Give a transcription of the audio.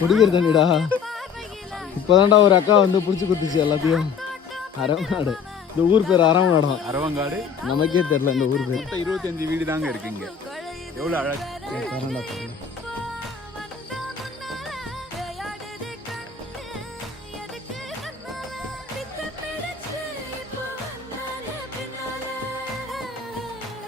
குடிக்கிற தண்ணிடா. இப்போதான்டா ஒரு அக்கா வந்து பிடிச்சி குத்துச்சு எல்லாத்தையும். அரவங்காடு, இந்த ஊர் பேர் அரவங்காடம். அரவங்காடு நமக்கே தெரியல இந்த ஊர் பேர். 25 வீடு தாங்க இருக்குங்க. எவ்வளோ அழகு.